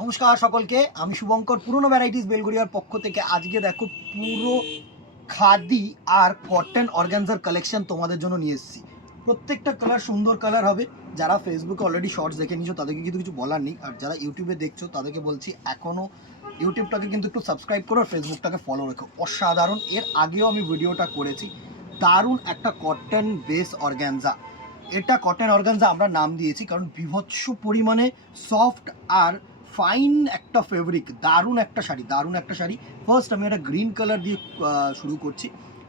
নমস্কার সকলকে, আমি শুভঙ্কর পুরনো ভ্যারাইটিস বেলগড়িয়ার পক্ষ থেকে। আজকে দেখো পুরো খাদি আর কটন অর্গানজার কালেকশন তোমাদের জন্য নিয়ে এসেছি। প্রত্যেকটা কালার সুন্দর কালার হবে। যারা ফেসবুকে অলরেডি শর্টস দেখে নিয়েছো তাদেরকে কিন্তু কিছু বলার নেই, আর যারা ইউটিউবে দেখছো তাদেরকে বলছি এখনও ইউটিউবটাকে কিন্তু একটু সাবস্ক্রাইব করো আর ফেসবুকটাকে ফলো রেখো। অসাধারণ, এর আগেও আমি ভিডিওটা করেছি। দারুণ একটা কটন বেস অর্গানজা। এটা কটন অর্গানজা আমরা নাম দিয়েছি কারণ বিভৎস পরিমাণে সফট আর ফাইন একটা ফেব্রিক। দারুণ একটা শাড়ি, দারুণ একটা শাড়ি। ফার্স্ট আমি একটা গ্রিন কালার দিয়ে শুরু করছি।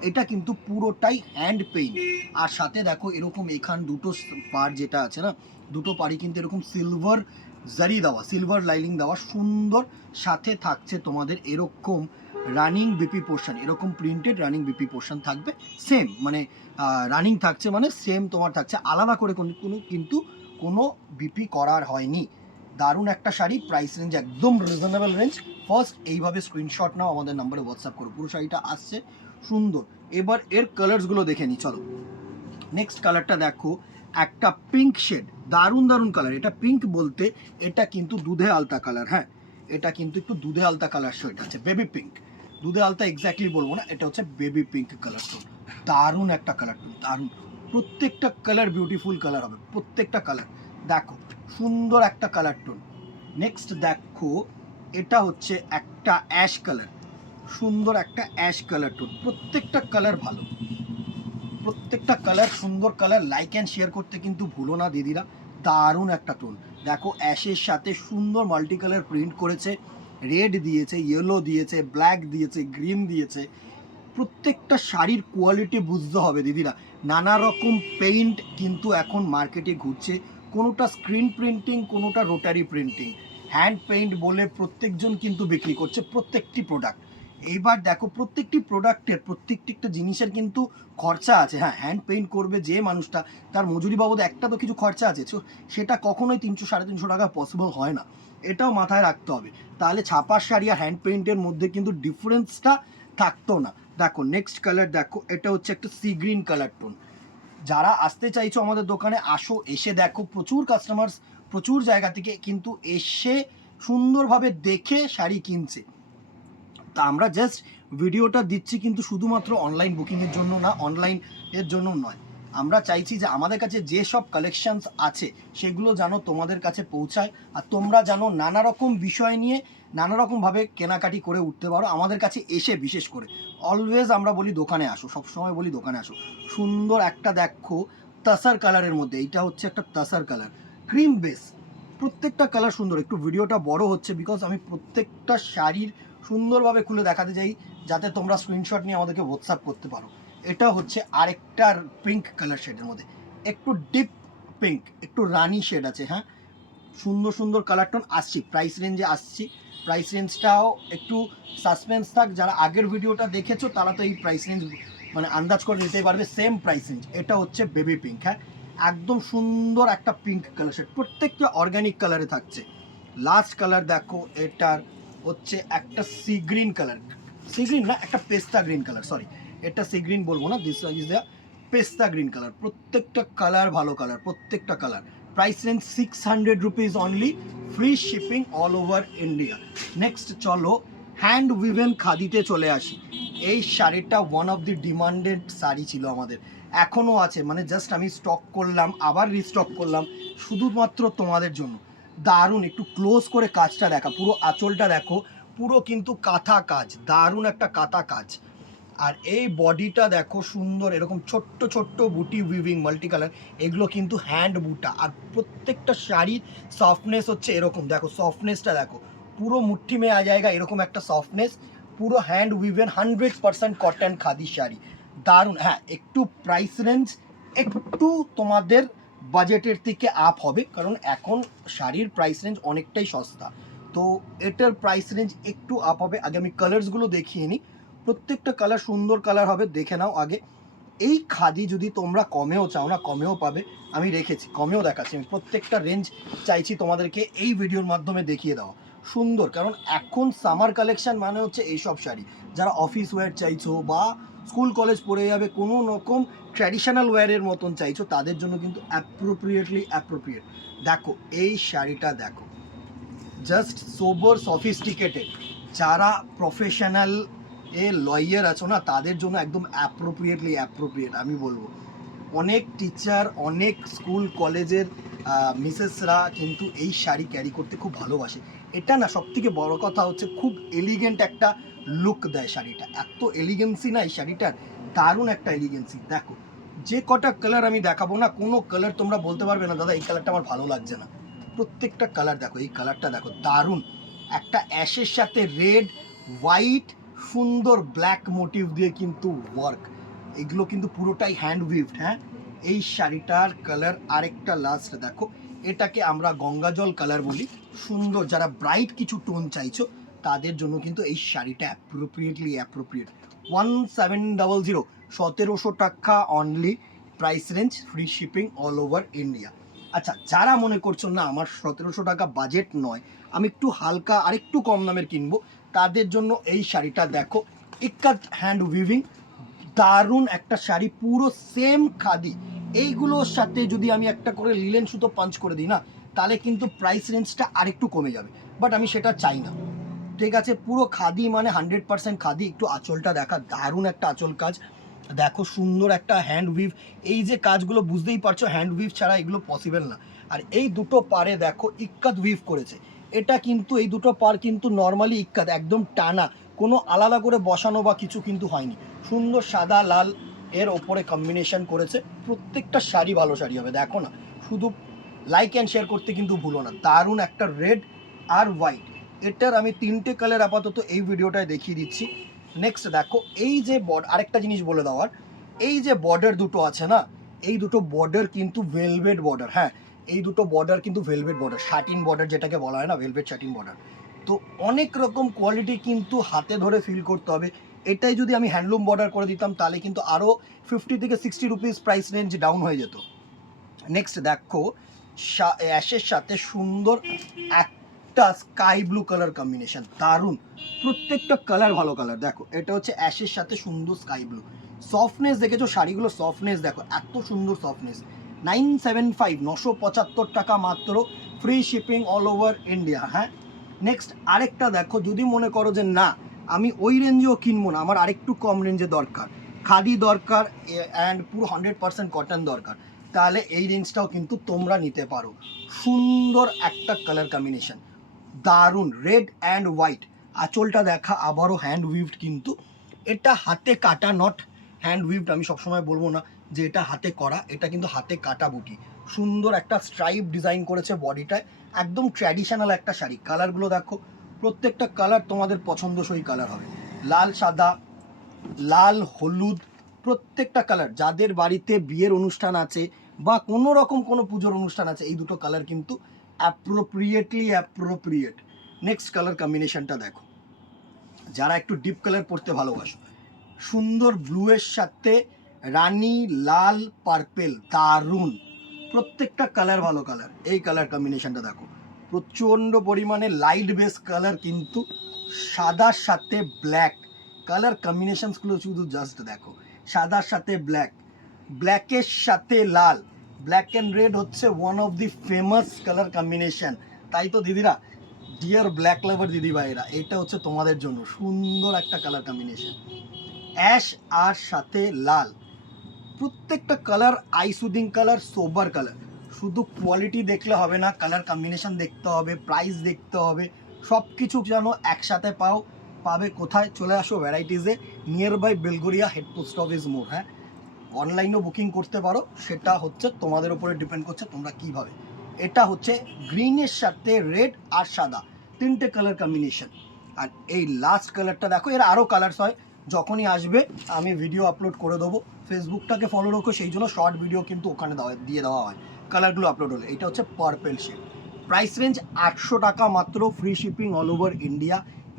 এটা কিন্তু পুরোটাই হ্যান্ড পেইন্ট, আর সাথে দেখো এরকম এখান দুটো পার যেটা আছে না, দুটো পাড়ি কিন্তু এরকম সিলভার জারি দেওয়া, সিলভার লাইনিং দেওয়া সুন্দর। সাথে থাকছে তোমাদের এরকম রানিং বিপি পোর্শন, এরকম প্রিন্টেড রানিং বিপি পোর্শন থাকবে। সেম মানে রানিং থাকছে মানে সেম তোমার থাকছে, আলাদা করে কোনো কিন্তু কোনো বিপি করার হয়নি। দারুণ একটা শাড়ি, প্রাইস রেঞ্জ একদম রিজনেবল রেঞ্জ। ফার্স্ট এইভাবে স্ক্রিনশট নাও, আমাদের নাম্বারে হোয়াটসঅ্যাপ করো। পুরো শাড়িটা আসছে সুন্দর। এবার এর কালার্সগুলো দেখে নিই, চলো। নেক্সট কালারটা দেখো, একটা পিঙ্ক শেড, দারুণ দারুণ কালার। এটা পিঙ্ক বলতে এটা কিন্তু দুধে আলতা কালার। হ্যাঁ, এটা কিন্তু একটু দুধে আলতা কালার শেড আছে, বেবি পিঙ্ক। দুধে আলতা এক্স্যাক্টলি বলবো না, এটা হচ্ছে বেবি পিঙ্ক কালার টোন। দারুণ একটা কালার টোন, দারুণ। প্রত্যেকটা কালার বিউটিফুল কালার হবে, প্রত্যেকটা কালার দেখো সুন্দর একটা কালার টোন। নেক্সট দেখো, এটা হচ্ছে একটা অ্যাশ কালার, সুন্দর একটা অ্যাশ কালার টোন। প্রত্যেকটা কালার ভালো, প্রত্যেকটা কালার সুন্দর কালার। লাইক অ্যান্ড শেয়ার করতে কিন্তু ভুলো না দিদিরা। দারুণ একটা টোন দেখো, অ্যাশের সাথে সুন্দর মাল্টি কালার প্রিন্ট করেছে। রেড দিয়েছে, ইয়েলো দিয়েছে, ব্ল্যাক দিয়েছে, গ্রিন দিয়েছে। প্রত্যেকটা শাড়ির কোয়ালিটি বুঝতে হবে দিদিরা। নানা রকম পেইন্ট কিন্তু এখন মার্কেটে ঘুরছে, কোনোটা স্ক্রিন প্রিন্টিং, কোনোটা রোটারি প্রিন্টিং। হ্যান্ড পেইন্ট বলে প্রত্যেকজন কিন্তু বিক্রি করছে প্রত্যেকটি প্রোডাক্ট। এইবার দেখো প্রত্যেকটি প্রোডাক্টের প্রত্যেকটা জিনিসের কিন্তু খরচা আছে। হ্যাঁ, হ্যান্ড পেইন্ট করবে যে মানুষটা, তার মজুরি বাবদ একটা তো কিছু খরচা আছে। সেটা কখনোই 300-350 টাকা পসিবল হয় না, এটাও মাথায় রাখতে হবে। তাহলে ছাপার শাড়ি আর হ্যান্ড পেইন্টের মধ্যে কিন্তু ডিফারেন্সটা থাকতো না। দেখো নেক্সট কালার দেখো, এটা হচ্ছে একটা সি গ্রিন কালার টোন। যারা আসতে চাইছো আমাদের দোকানে আসো, এসে দেখো। প্রচুর কাস্টমার্স প্রচুর জায়গা থেকে কিন্তু এসে সুন্দরভাবে দেখে শাড়ি কিনছে। তা আমরা জাস্ট ভিডিওটা দিচ্ছি কিন্তু শুধুমাত্র অনলাইন বুকিংয়ের জন্য না, অনলাইন এর জন্য নয়। আমরা চাইছি যে আমাদের কাছে যে সব কালেকশানস আছে সেগুলো যেন তোমাদের কাছে পৌঁছায়, আর তোমরা যেন নানা রকম বিষয় নিয়ে নানা রকমভাবে কেনাকাটি করে উঠতে পারো আমাদের কাছে এসে। বিশেষ করে অলওয়েজ আমরা বলি দোকানে আসো, সবসময় বলি দোকানে আসো। সুন্দর একটা দেখো তাসার কালারের মধ্যে, এইটা হচ্ছে একটা তাসার কালার, ক্রিম বেস। প্রত্যেকটা কালার সুন্দর। একটু ভিডিওটা বড় হচ্ছে বিকজ আমি প্রত্যেকটা শাড়ির সুন্দরভাবে খুলে দেখাতে চাই, যাতে তোমরা স্ক্রিনশট নিয়ে আমাদেরকে হোয়াটসঅ্যাপ করতে পারো। এটা হচ্ছে আরেকটা পিঙ্ক কালার শেডের মধ্যে, একটু ডিপ পিঙ্ক, একটু রানি শেড আছে। হ্যাঁ, সুন্দর সুন্দর কালার টোন। আসছি প্রাইস রেঞ্জে, আসছি প্রাইস রেঞ্জটাও একটু সাসপেন্স থাক। যারা আগের ভিডিওটা দেখেছো তারা তো এই প্রাইস রেঞ্জ মানে আন্দাজ করে নিতে পারবে। Same price range. এটা হচ্ছে বেবি পিঙ্ক। হ্যাঁ, একদম সুন্দর একটা পিঙ্ক কালার শেড, প্রত্যেকটা অর্গানিক কালারে থাকছে। লাস্ট কালার দেখো, এটার হচ্ছে একটা sea green colour, sea green না, একটা পেস্তা গ্রিন কালার, সরি এটা সি গ্রিন বলবো না, দিস ইজ দ্য পেস্তা গ্রিন কালার। প্রত্যেকটা কালার ভালো কালার, প্রত্যেকটা colour. Price range 600 rupees only, free shipping all over India. Next চলো হ্যান্ড উইভেন খাদিতে চলে আসি। এই শাড়িটা one of the demanded sari ছিল আমাদের, এখনও আছে। মানে জাস্ট আমি স্টক করলাম, আবার রিস্টক করলাম শুধুমাত্র তোমাদের জন্য। দারুণ, একটু ক্লোজ করে কাজটা দেখা, পুরো আঁচলটা দেখো, পুরো কিন্তু কাঁথা কাজ, দারুণ একটা কাঁথা কাজ। আর এই বডিটা দেখো সুন্দর, এরকম ছোট্ট ছোট্ট বুটি উইভিং মাল্টি কালার, এগুলো কিন্তু হ্যান্ড বুটা। আর প্রত্যেকটা শাড়ির সফটনেস হচ্ছে এরকম, দেখো সফটনেসটা দেখো, পুরো মুঠি মে আ জায়গা এরকম একটা সফটনেস। পুরো হ্যান্ড উইভেন 100% কটন খাদি শাড়ি, দারুণ। হ্যাঁ, একটু প্রাইস রেঞ্জ একটু তোমাদের বাজেটের থেকে আপ হবে, কারণ এখন শাড়ির প্রাইস রেঞ্জ অনেকটাই সস্তা। তো এটার প্রাইস রেঞ্জ একটু আপ হবে। আগে আমি কালার্সগুলো দেখিয়ে নিই। প্রত্যেকটা কালার সুন্দর কালার হবে, দেখে নাও আগে। এই খাদি যদি তোমরা কমেও চাও না, কমেও পাবে, আমি রেখেছি, কমেও দেখাচ্ছি। আমি প্রত্যেকটা রেঞ্জ চাইছি তোমাদেরকে এই ভিডিওর মাধ্যমে দেখিয়ে দেওয়া। সুন্দর, কারণ এখন সামার কালেকশন মানে হচ্ছে এইসব শাড়ি। যারা অফিস ওয়্যার চাইছো বা স্কুল কলেজ পরে যাবে কোনো রকম ট্র্যাডিশনাল ওয়্যারের মতন চাইছো, তাদের জন্য কিন্তু অ্যাপ্রোপ্রিয়েট। দেখো এই শাড়িটা দেখো, জাস্ট সোবার সফিস্টিকেটেড, যারা প্রফেশনাল লয়ার আছো না তাদের জন্য একদম অ্যাপ্রোপ্রিয়েট আমি বলবো। অনেক টিচার, অনেক স্কুল কলেজের মিসেসরা কিন্তু এই শাড়ি ক্যারি করতে খুব ভালোবাসে। এটা না সবথেকে বড় কথা হচ্ছে খুব এলিগেন্ট একটা লুক দেয় শাড়িটা, এত এলিগেন্সি না এই শাড়িটার, দারুণ একটা এলিগেন্সি। দেখো যে কটা কালার আমি দেখাবো না, কোনো কালার তোমরা বলতে পারবে না দাদা এই কালারটা আমার ভালো লাগছে না। প্রত্যেকটা কালার দেখো, এই কালারটা দেখো দারুণ, একটা অ্যাশের সাথে রেড, হোয়াইট, সুন্দর ব্ল্যাক মোটিভ দিয়ে কিন্তু ওয়ার্ক, এগুলো কিন্তু পুরোটাই হ্যান্ড উইভড। হ্যাঁ, এই শাড়িটার কালার আরেকটা লাস্ট দেখো, এটাকে আমরা গঙ্গা জল কালার বলি। সুন্দর, যারা ব্রাইট কিছু টোন চাইছো তাদের জন্য কিন্তু এই শাড়িটা অ্যাপ্রোপ্রিয়েট। 1700, 1700 টাকা only price range, free shipping all over India. আচ্ছা, যারা মনে করছো না আমার 1700 টাকা বাজেট নয়, আমি একটু হালকা আর একটু কম দামের কিনবো, তাদের জন্য এই শাড়িটা দেখো, ইক্কাত হ্যান্ড উইভিং, দারুণ একটা শাড়ি, পুরো সেম খাদি। এইগুলোর সাথে যদি আমি একটা করে লিলেন সুতো পাঞ্চ করে দিই না, তাহলে কিন্তু প্রাইস রেঞ্জটা আরেকটু কমে যাবে, বাট আমি সেটা চাই না। ঠিক আছে, পুরো খাদি মানে 100% খাদি। একটু আঁচলটা দেখা, দারুণ একটা আঁচল কাজ দেখো, সুন্দর একটা হ্যান্ড উইভ। এই যে কাজগুলো বুঝতেই পারছো হ্যান্ড উইভ ছাড়া এগুলো পসিবল না। আর এই দুটো পারে দেখো ইক্কাত উইভ করেছে, এটা কিন্তু এই দুটো পার কিন্তু নর্মালি ইক্কাত, একদম টানা, কোনো আলাদা করে বসানো বা কিছু কিন্তু হয়নি। সুন্দর সাদা লাল এর ওপরে কম্বিনেশন করেছে, প্রত্যেকটা শাড়ি ভালো শাড়ি হবে। দেখো না, শুধু লাইক অ্যান্ড শেয়ার করতে কিন্তু ভুলো না। দারুণ একটা রেড আর হোয়াইট, এটার আমি 3টে কালার আপাতত এই ভিডিওটায় দেখিয়ে দিচ্ছি। নেক্সট দেখো, এই যে আরেকটা জিনিস বলে দেওয়ার, এই যে বর্ডার দুটো আছে না, এই দুটো বর্ডার কিন্তু ভেলভেট বর্ডার। হ্যাঁ, এই দুটো বর্ডার কিন্তু ভেলভেট বর্ডার, শাটিন বর্ডার যেটাকে বলা হয় না, ভেলভেট শাটিন বর্ডার। তো অনেক রকম কোয়ালিটি কিন্তু হাতে ধরে ফিল করতে হবে। এটাই যদি আমি হ্যান্ডলুম বর্ডার করে দিতাম তাহলে কিন্তু আরও 50 থেকে 60 রুপিস প্রাইস রেঞ্জ ডাউন হয়ে যেত। নেক্সট দেখো, অ্যাশের সাথে সুন্দর একটা স্কাই ব্লু কালার কম্বিনেশন, দারুণ, প্রত্যেকটা কালার ভালো কালার। দেখো এটা হচ্ছে অ্যাশের সাথে সুন্দর স্কাই ব্লু, সফটনেস দেখেছো শাড়িগুলো, সফটনেস দেখো, এত সুন্দর সফটনেস। 975, 975 টাকা মাত্র, free shipping all over India. হ্যাঁ, নেক্সট আরেকটা দেখো, যদি মনে করো যে না আমি ওই রেঞ্জেও কিনবো না, আমার আরেকটু কম রেঞ্জে দরকার, খাদি দরকার অ্যান্ড পুরো 100% কটন দরকার, তাহলে এই রেঞ্জটাও কিন্তু তোমরা নিতে পারো। সুন্দর একটা কালার কম্বিনেশন, দারুণ রেড অ্যান্ড হোয়াইট। আঁচলটা দেখা, আবারও হ্যান্ড উইভড, কিন্তু এটা হাতে কাটা, নট হ্যান্ড উইভড। আমি সবসময় বলবো না যে এটা হাতে করা, এটা কিন্তু হাতে কাটা বুটি। সুন্দর একটা স্ট্রাইপ ডিজাইন করেছে বডিটায়, একদম ট্র্যাডিশনাল একটা শাড়ি। কালারগুলো দেখো, প্রত্যেকটা কালার তোমাদের পছন্দসই কালার হবে, লাল সাদা, লাল হলুদ, প্রত্যেকটা কালার। যাদের বাড়িতে বিয়ের অনুষ্ঠান আছে বা কোনো রকম কোনো পুজোর অনুষ্ঠান আছে, এই দুটো কালার কিন্তু অ্যাপ্রোপ্রিয়েট। নেক্সট কালার কম্বিনেশনটা দেখো, যারা একটু ডিপ কালার পরতে ভালোবাসো, সুন্দর ব্লুয়ের সাথে রানী লাল পার্পেল, দারুণ, প্রত্যেকটা কালার ভালো কালার। এই কালার কম্বিনেশনটা দেখো, প্রচণ্ড পরিমাণে লাইট বেস কালার, কিন্তু সাদার সাথে ব্ল্যাক কালার কম্বিনেশনসগুলো শুধু জাস্ট দেখো, সাদার সাথে ব্ল্যাক, ব্ল্যাকের সাথে লাল, ব্ল্যাক অ্যান্ড রেড হচ্ছে one of the famous colour combination. তাই তো দিদিরা, ডিয়ার ব্ল্যাক লাভার দিদি ভাইরা, এটা হচ্ছে তোমাদের জন্য সুন্দর একটা কালার কম্বিনেশন, অ্যাশ আর সাথে লাল, প্রত্যেকটা colour eye soothing colour, sober colour. শুধু কোয়ালিটি দেখলে হবে না, কালার কম্বিনেশন দেখতে হবে, প্রাইস দেখতে হবে, সব কিছু যেন একসাথে পাবে। কোথায়? চলে আসো ভ্যারাইটিসে, nearby Belgharia head post office মোড়। হ্যাঁ, অনলাইনেও বুকিং করতে পারো, সেটা হচ্ছে তোমাদের উপরে ডিপেন্ড করছে তোমরা কীভাবে। এটা হচ্ছে গ্রিনের সাথে রেড আর সাদা, 3টে কালার কম্বিনেশন। আর এই লাস্ট কালারটা দেখো, এর আরও কালার্স হয়, যখনই আসবে আমি ভিডিও আপলোড করে দেবো। ফেসবুকটাকে ফলো রাখো, সেই জন্য শর্ট ভিডিও কিন্তু ওখানে দিয়ে দেওয়া হয় কালারগুলো আপলোড হলে। এটা হচ্ছে পার্পেল শেড, প্রাইস রেঞ্জ 800 টাকা মাত্র, free shipping all over India.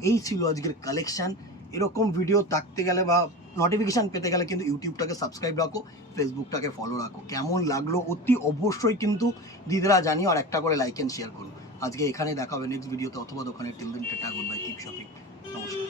এই ছিল আজকের কালেকশান। এরকম ভিডিও থাকতে গেলে বা নোটিফিকেশান পেতে গেলে কিন্তু ইউটিউবটাকে সাবস্ক্রাইব রাখো, ফেসবুকটাকে ফলো রাখো। কেমন লাগলো অতি অবশ্যই কিন্তু দিদিরা জানিও, আর একটা করে লাইক অ্যান্ড শেয়ার করো। আজকে এখানে দেখা হবে নেক্সট ভিডিওতে অথবা দোকানের। Till then ta-ta, good bye, keep shopping, নমস্কার।